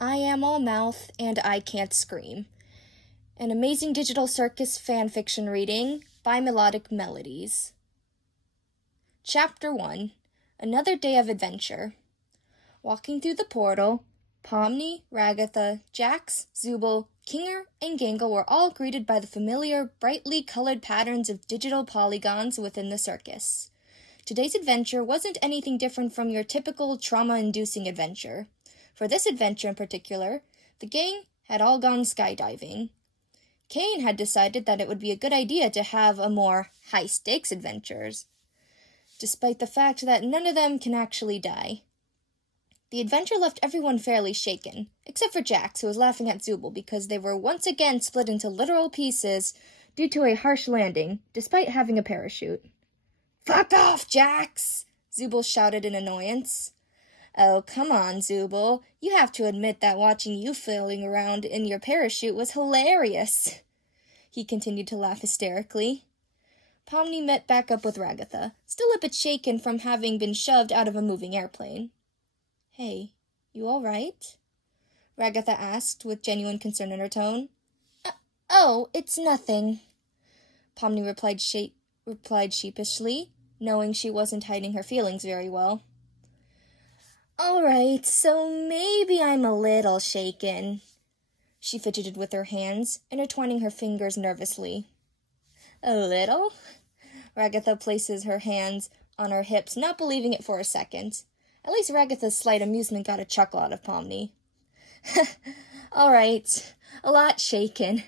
I am all mouth and I can't scream. An amazing digital circus fanfiction reading by Melodic Melodies. Chapter 1 Another Day of Adventure. Walking through the portal, Pomni, Ragatha, Jax, Zubul, Kinger, and Gangle were all greeted by the familiar, brightly colored patterns of digital polygons within the circus. Today's adventure wasn't anything different from your typical trauma-inducing adventure. For this adventure in particular, the gang had all gone skydiving. Kane had decided that it would be a good idea to have a more high-stakes adventures, despite the fact that none of them can actually die. The adventure left everyone fairly shaken, except for Jax, who was laughing at Zubul because they were once again split into literal pieces due to a harsh landing, despite having a parachute. "Fuck off, Jax!" Zubul shouted in annoyance. "Oh, come on, Zubul. You have to admit that watching you flailing around in your parachute was hilarious." He continued to laugh hysterically. Pomni met back up with Ragatha, still a bit shaken from having been shoved out of a moving airplane. "Hey, you all right?" Ragatha asked with genuine concern in her tone. Oh, it's nothing," Pomni replied sheepishly, knowing she wasn't hiding her feelings very well. "All right, so maybe I'm a little shaken." She fidgeted with her hands, intertwining her fingers nervously. "A little?" Ragatha places her hands on her hips, not believing it for a second. At least Ragatha's slight amusement got a chuckle out of Pomni. "All right, a lot shaken."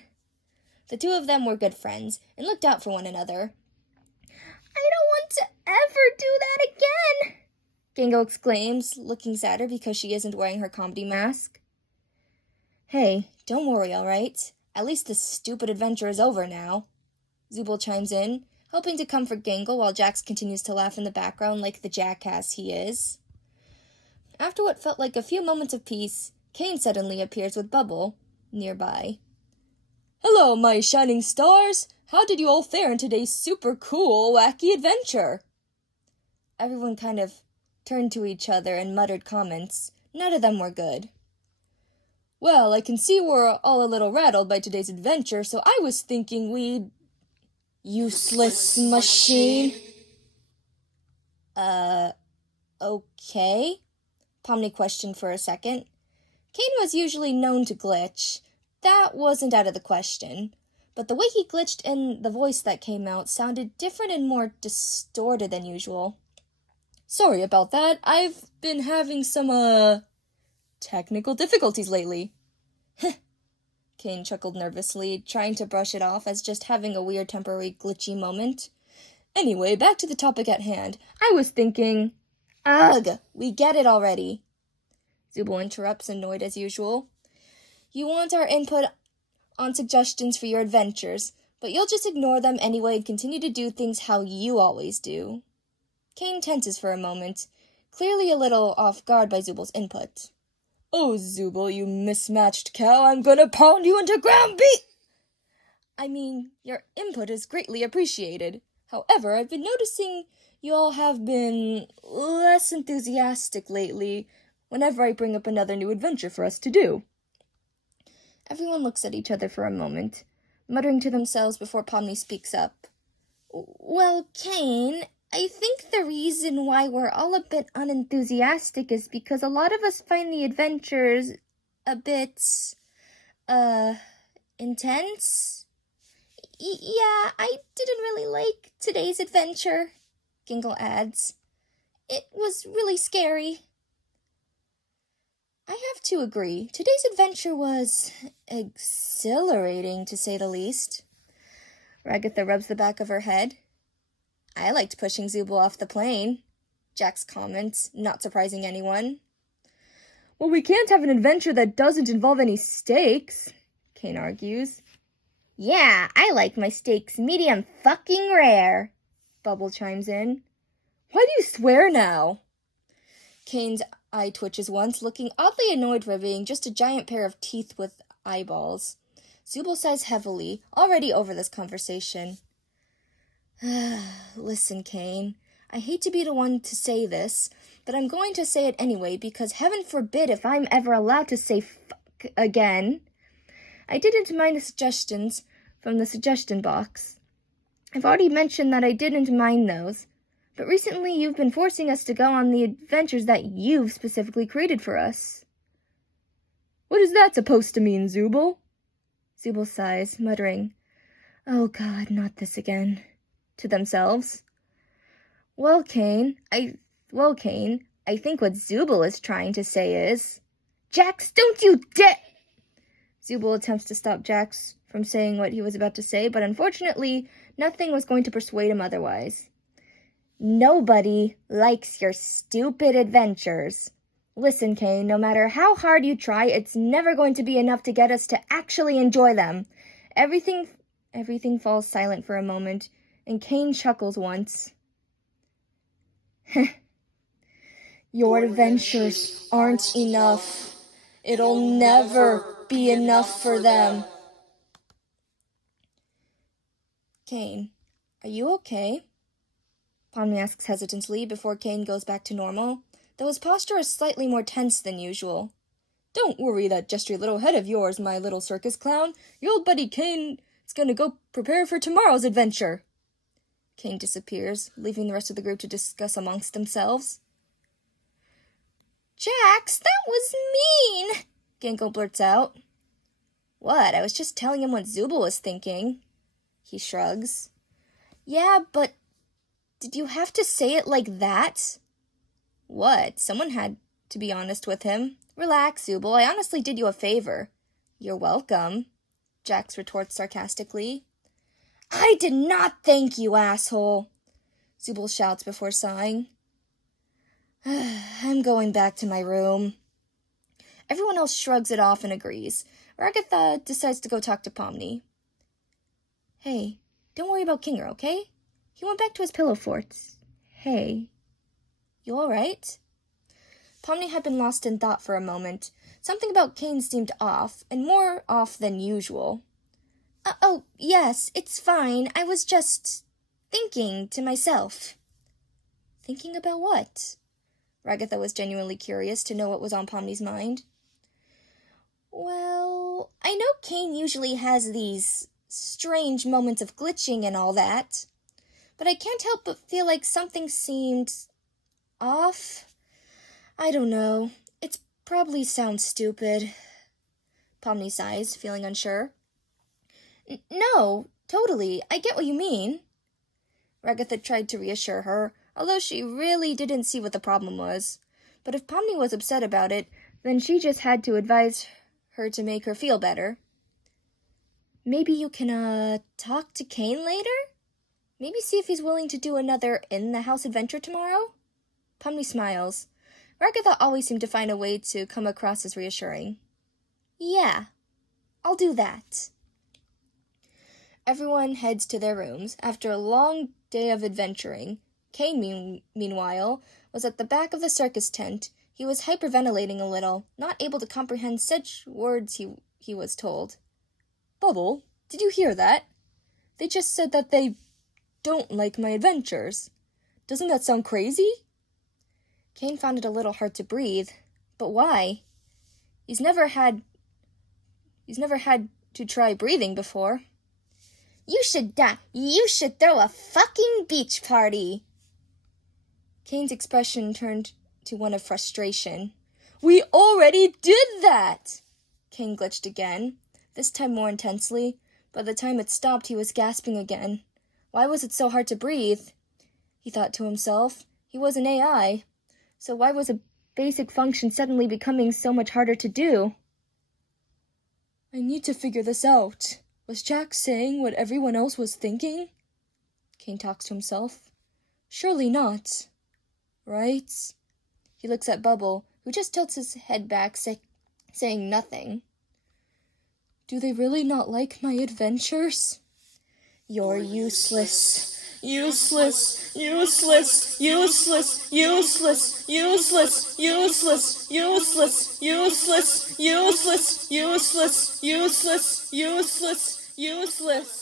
The two of them were good friends, and looked out for one another. "I don't want to ever do that again," Gangle exclaims, looking sadder because she isn't wearing her comedy mask. "Hey, don't worry, all right? At least this stupid adventure is over now," Zubul chimes in, helping to comfort Gangle while Jax continues to laugh in the background like the jackass he is. After what felt like a few moments of peace, Kane suddenly appears with Bubble nearby. "Hello, my shining stars! How did you all fare in today's super cool, wacky adventure?" Everyone kind of turned to each other and muttered comments. None of them were good. "Well, I can see we're all a little rattled by today's adventure, so I was thinking we'd..." "Useless machine." Okay?" Pomni questioned for a second. Kane was usually known to glitch. That wasn't out of the question. But the way he glitched and the voice that came out sounded different and more distorted than usual. "Sorry about that. I've been having some, technical difficulties lately." Kane chuckled nervously, trying to brush it off as just having a weird temporary glitchy moment. "Anyway, back to the topic at hand. I was thinking..." "Ugh, we get it already," Zubul interrupts, annoyed as usual. "You want our input on suggestions for your adventures, but you'll just ignore them anyway and continue to do things how you always do." Kane tenses for a moment, clearly a little off guard by Zubul's input. "Oh, Zubul, you mismatched cow, I'm gonna pound you into ground beef!" "I mean, your input is greatly appreciated. However, I've been noticing you all have been less enthusiastic lately whenever I bring up another new adventure for us to do." Everyone looks at each other for a moment, muttering to themselves before Pomni speaks up. "Well, Kane, I think the reason why we're all a bit unenthusiastic is because a lot of us find the adventures a bit, intense." Yeah, I didn't really like today's adventure," Gingle adds. "It was really scary." I have to agree. Today's adventure was exhilarating, to say the least. Ragatha rubs the back of her head. "I liked pushing Zubul off the plane," Jax comments, not surprising anyone. "Well, we can't have an adventure that doesn't involve any stakes," Kane argues. "Yeah, I like my steaks medium fucking rare," Bubble chimes in. "Why do you swear now?" Kane's eye twitches once, looking oddly annoyed for being just a giant pair of teeth with eyeballs. Zubul sighs heavily, already over this conversation. "Listen, Kane, I hate to be the one to say this, but I'm going to say it anyway because heaven forbid if I'm ever allowed to say fuck again. I didn't mind the suggestions from the suggestion box. I've already mentioned that I didn't mind those, but recently you've been forcing us to go on the adventures that you've specifically created for us. What is that supposed to mean, Zooble? Zooble sighs, muttering, "Oh God, not this again," to themselves. Well, Kane, I think what Zooble is trying to say is, Jax, don't you dare! Zooble attempts to stop Jax from saying what he was about to say, but unfortunately, nothing was going to persuade him otherwise. Nobody likes your stupid adventures. Listen, Kane, no matter how hard you try, it's never going to be enough to get us to actually enjoy them. Everything falls silent for a moment, and Kane chuckles once. Your adventures aren't enough. It'll never be enough for them. Kane, are you okay? Pomni asks hesitantly before Kane goes back to normal, though his posture is slightly more tense than usual. Don't worry that gestury little head of yours, my little circus clown. Your old buddy Kane is going to go prepare for tomorrow's adventure. Kane disappears, leaving the rest of the group to discuss amongst themselves. Jax, that was mean, Ginkgo blurts out. What? I was just telling him what Zooble was thinking. He shrugs. Yeah, but did you have to say it like that? What? Someone had to be honest with him. Relax, Zooble. I honestly did you a favor. You're welcome, Jax retorts sarcastically. I did not thank you, asshole, Zooble shouts before sighing. I'm going back to my room. Everyone else shrugs it off and agrees. Ragatha decides to go talk to Pomni. Hey, don't worry about Kinger, okay? He went back to his pillow forts. Hey. You all right? Pomni had been lost in thought for a moment. Something about Kane seemed off, and more off than usual. Oh, yes, it's fine. I was just thinking to myself. Thinking about what? Ragatha was genuinely curious to know what was on Pomni's mind. Well, I know Kane usually has these strange moments of glitching and all that, but I can't help but feel like something seemed off. I don't know. It probably sounds stupid. Pomni sighs, feeling unsure. No, totally. I get what you mean. Ragatha tried to reassure her, although she really didn't see what the problem was. But if Pomni was upset about it, then she just had to advise her to make her feel better. Maybe you can, talk to Kane later? Maybe see if he's willing to do another in-the-house adventure tomorrow? Pomni smiles. Ragatha always seemed to find a way to come across as reassuring. Yeah, I'll do that. Everyone heads to their rooms after a long day of adventuring. Kane, meanwhile, was at the back of the circus tent. He was hyperventilating a little, not able to comprehend such words he was told. Bubble, did you hear that? They just said that they don't like my adventures. Doesn't that sound crazy? Kane found it a little hard to breathe. But why? He's never had to try breathing before. You should throw a fucking beach party. Kane's expression turned to one of frustration. We already did that! Kane glitched again, this time more intensely. By the time it stopped, he was gasping again. Why was it so hard to breathe? He thought to himself. He was an AI. So why was a basic function suddenly becoming so much harder to do? I need to figure this out. Was Jack saying what everyone else was thinking? Kane talks to himself. Surely not. Right? He looks at Bubble, who just tilts his head back, saying nothing. Do they really not like my adventures? You're useless. Useless, useless, useless, useless, useless, useless, useless, useless, useless, useless, useless, useless, useless.